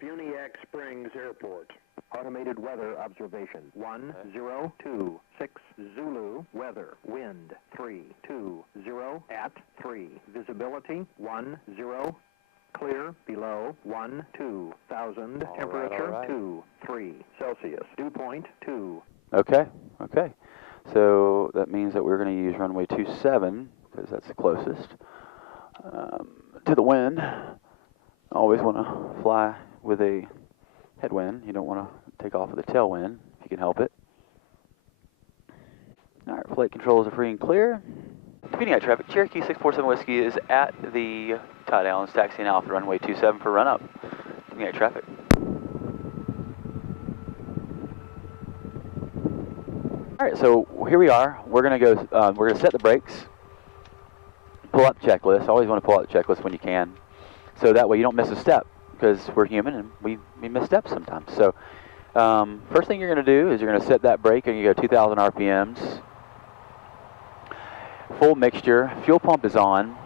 DeFuniak Springs Airport. Automated weather observation. 1026 Zulu. Weather. Wind 320 at 3. Visibility 10. Clear below 12,000. Temperature right. 23 Celsius. Dew point 2. Okay, okay. So that means that we're going to use runway 27 because that's the closest to the wind. Always want to fly with a headwind. You don't want to take off with a tailwind if you can help it. All right, flight controls are free and clear. DeFuniak traffic, Cherokee 647 Whiskey is at the tie down, taxiing out for runway 27 for run up. DeFuniak traffic. All right, so here we are. We're gonna go. We're gonna set the brakes. Pull out the checklist. Always want to pull out the checklist when you can, so that way you don't miss a step, because we're human and we miss steps sometimes. So first thing you're gonna do is you're gonna set that brake and you go 2,000 RPMs. Full mixture. Fuel pump is on.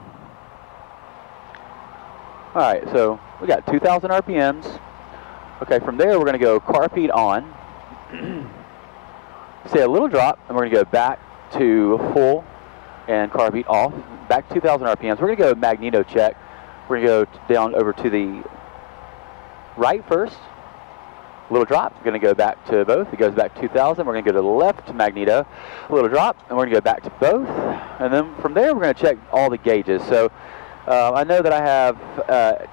All right, so we got 2,000 RPMs. Okay, from there we're gonna go carpeed on. Say a little drop, and we're going to go back to full and carb off. Back to 2,000 RPMs. We're going to go magneto check. We're going to go down over to the right first. Little drop. We're going to go back to both. It goes back to 2,000. We're going to go to the left magneto. A little drop, and we're going to go back to both. And then from there, we're going to check all the gauges. So I know that I have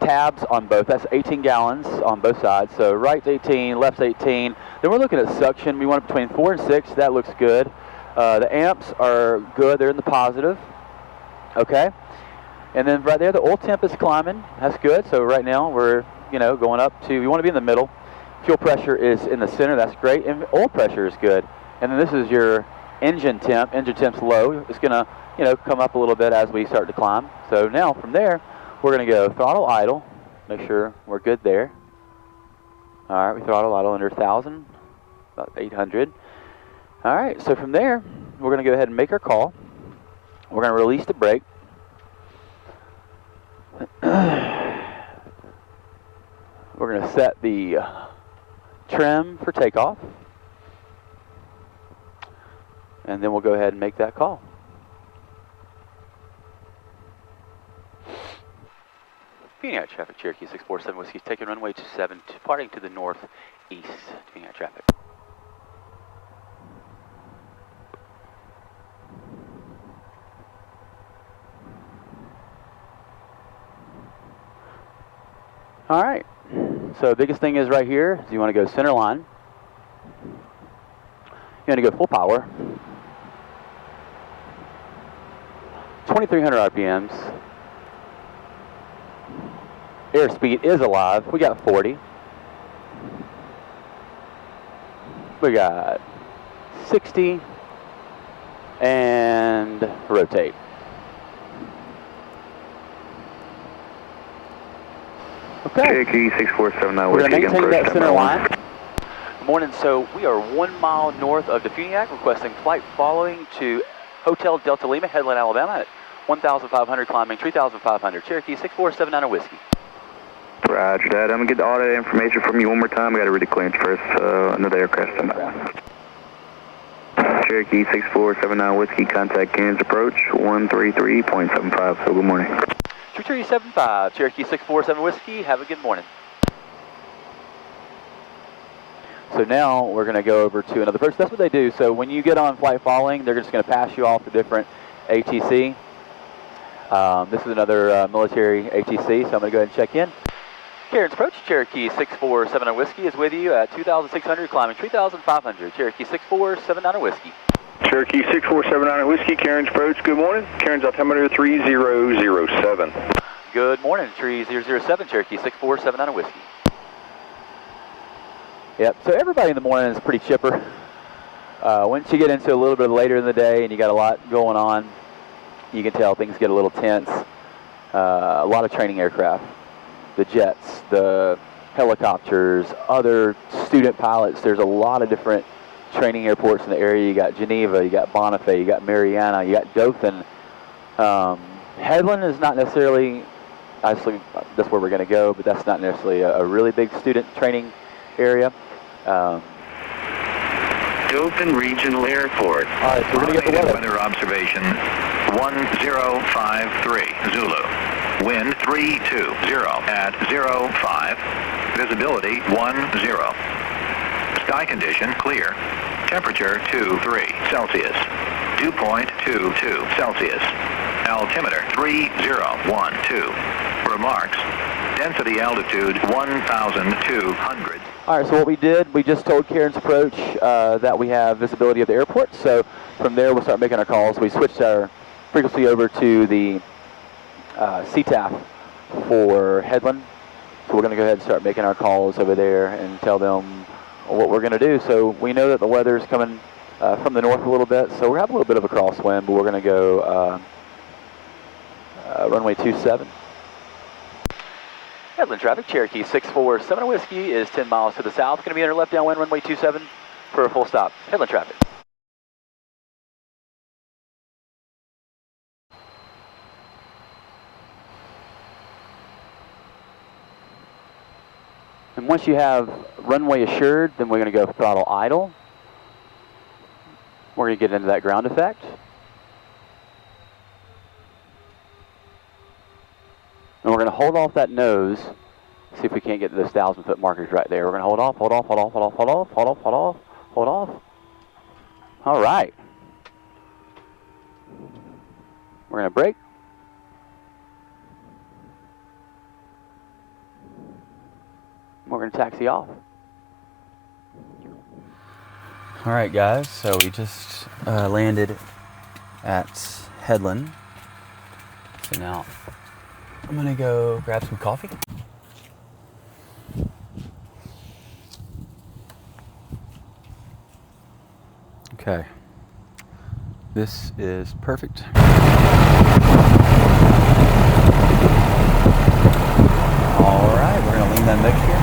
tabs on both. That's 18 gallons on both sides. So right's 18, left's 18. Then we're looking at suction. We want it between 4 and 6. That looks good. The amps are good. They're in the positive. Okay. And then right there, the oil temp is climbing. That's good. So right now we're, going up to. We want to be in the middle. Fuel pressure is in the center. That's great. And oil pressure is good. And then this is your engine temp. Engine temp's low. It's going to, come up a little bit as we start to climb. So now from there, we're going to go throttle idle. Make sure we're good there. All right, we throttle idle under 1,000, about 800. All right, so from there, we're going to go ahead and make our call. We're going to release the brake. We're going to set the trim for takeoff. And then we'll go ahead and make that call. DeFuniak traffic, Cherokee 647 Whiskey, taking runway 27, departing to the northeast. DeFuniak traffic. All right, so the biggest thing is right here is you want to go center line. You want to go full power. 2,300 RPMs. Airspeed is alive. We got 40. We got 60. And rotate. Okay. Cherokee 6479 We're going to Whiskey. maintain that center line. Good morning. So we are 1 mile north of DeFuniak, requesting flight following to Hotel Delta Lima, Headland, Alabama at 1,500, climbing 3,500. Cherokee 6479 Whiskey. Roger that. I'm going to get all that information from you one more time. I got to read the clearance first. Another aircraft standby. Cherokee 6479 Whiskey, contact Kansas approach 133.75. So good morning. 2375, Cherokee 647 Whiskey. Have a good morning. So now we're going to go over to another person. That's what they do. So when you get on flight following, they're just going to pass you off to different ATC. This is another military ATC, so I'm going to go ahead and check in. Karen's approach, Cherokee 6479 Whiskey is with you at 2,600, climbing 3,500. Cherokee 6479 Whiskey. Cherokee 6479 Whiskey, Karen's approach, good morning. Karen's altimeter 3007. Good morning, 3007, Cherokee 6479 Whiskey. Yep, so everybody in the morning is pretty chipper. Once you get into a little bit later in the day and you got a lot going on, you can tell things get a little tense. A lot of training aircraft, the jets, the helicopters, other student pilots. There's a lot of different training airports in the area. You got Geneva, you got Bonifay, you got Mariana, you got Dothan. Headland is not necessarily Obviously, that's where we're going to go, but that's not necessarily a really big student training area. Dothan Regional Airport. All right, so we're going to get the weather. Observation 1053 Zulu. Wind 320 at 05. Visibility 10. Sky condition clear. Temperature 23 Celsius. Dew point 22 Celsius. Altimeter 3012. Remarks. Density altitude 1,200. All right, so what we did, we just told Karen's approach that we have visibility of the airport. So from there, we'll start making our calls. We switched our frequency over to the CTAF for Headland. So we're going to go ahead and start making our calls over there and tell them what we're going to do. So we know that the weather's coming from the north a little bit, so we're having a little bit of a crosswind, but we're going to go runway 27. Headland traffic, Cherokee 647 Whiskey is 10 miles to the south. Going to be under left downwind, runway 27 for a full stop. Headland traffic. And once you have runway assured, then we're going to go throttle idle. We're going to get into that ground effect. And we're going to hold off that nose, see if we can't get to those 1,000-foot markers right there. We're going to hold off, hold off, hold off, hold off, hold off, hold off, hold off, hold off. All right. We're going to brake. We're going to taxi off. All right, guys, so we just landed at Headland. So now I'm gonna go grab some coffee. Okay, this is perfect. All right, we're gonna lean that mixture.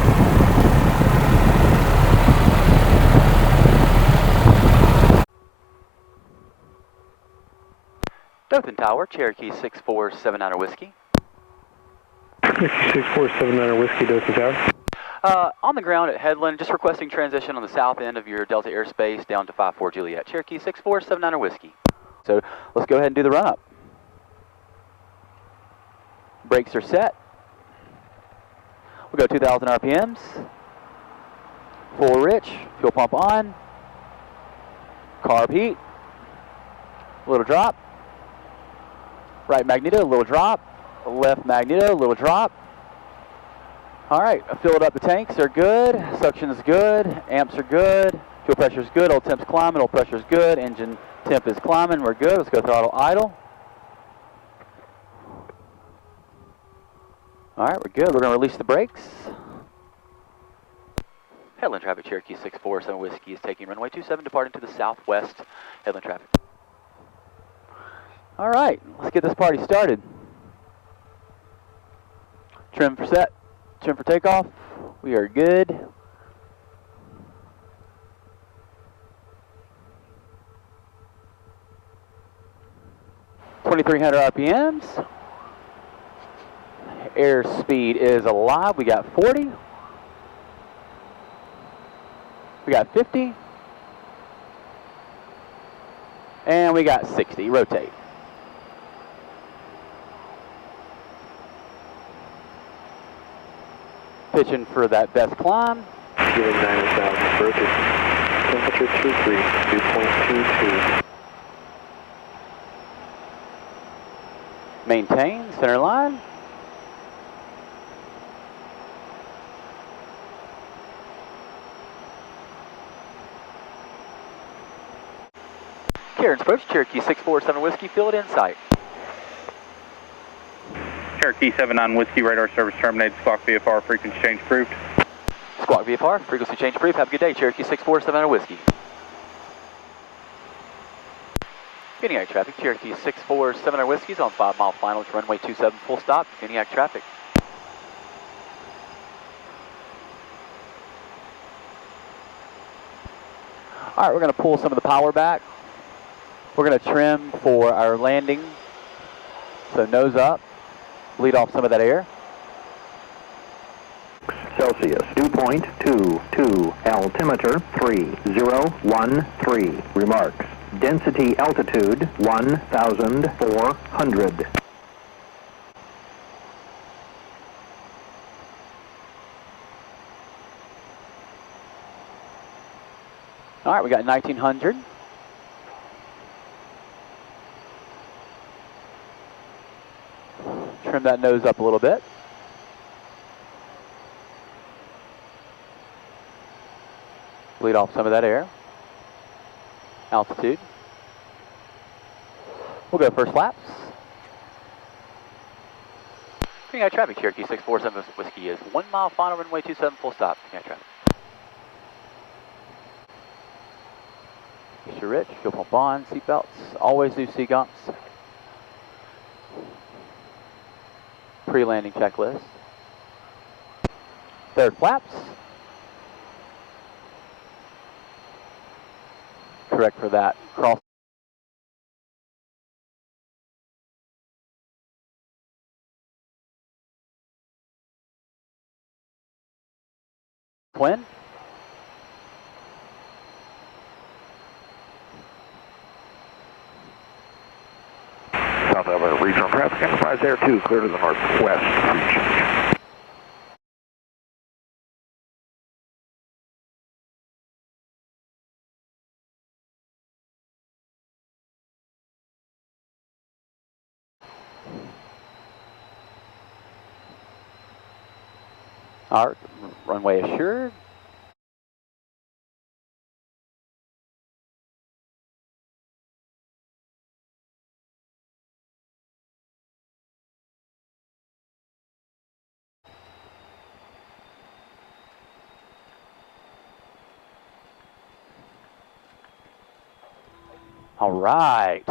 Dothan Tower, Cherokee 6479 Whiskey. Cherokee 6479 Whiskey, Dothan Tower. On the ground at Headland, just requesting transition on the south end of your Delta airspace down to 54 Juliet, Cherokee 6479 Whiskey. So let's go ahead and do the run-up. Brakes are set. We'll go 2,000 RPMs. Full rich, fuel pump on. Carb heat. A little drop. Right magneto, a little drop. Left magneto, a little drop. All right, I filled up the tanks, they're good. Suction is good, amps are good. Fuel pressure is good, oil temp's climbing, oil pressure is good. Engine temp is climbing, we're good. Let's go throttle idle. All right, we're good. We're gonna release the brakes. Headland traffic, Cherokee 647 Whiskey is taking runway 27, departing to the southwest. Headland traffic. All right, let's get this party started. Trim for set, trim for takeoff. We are good. (2,300 RPMs). Air speed is alive. We got 40. We got 50. And we got 60. Rotate. Pitching for that best climb. Giving 9,000 broken. Temperature 23, dew point 22. Maintain, center line. Karen's approach, Cherokee 647 Whiskey, fill it in sight. Cherokee 79 Whiskey, radar service terminated, squawk VFR, frequency change approved. Squawk VFR, frequency change approved. Have a good day, Cherokee 647 Whiskey. DeFuniak traffic, Cherokee 647 Whiskey's on 5 mile final to runway 27, full stop. DeFuniak traffic. All right, we're going to pull some of the power back. We're going to trim for our landing. So nose up, bleed off some of that air. Celsius. Dew point 22. Altimeter 3013. Remarks. Density altitude 1,400. All right, we got 1900. Trim that nose up a little bit. Bleed off some of that air. Altitude. We'll go first flaps. DeFuniak traffic, Cherokee 647 Whiskey is 1 mile final, runway 27 full stop. DeFuniak traffic. Mr. Rich, fuel pump on, seatbelts. Always do seagumps. Pre-landing checklist. Third flaps. Correct for that. Cross. Twin. South Alabama Regional Traffic Enterprise Air 2, clear to the northwest. Change. All right, runway assured. All right.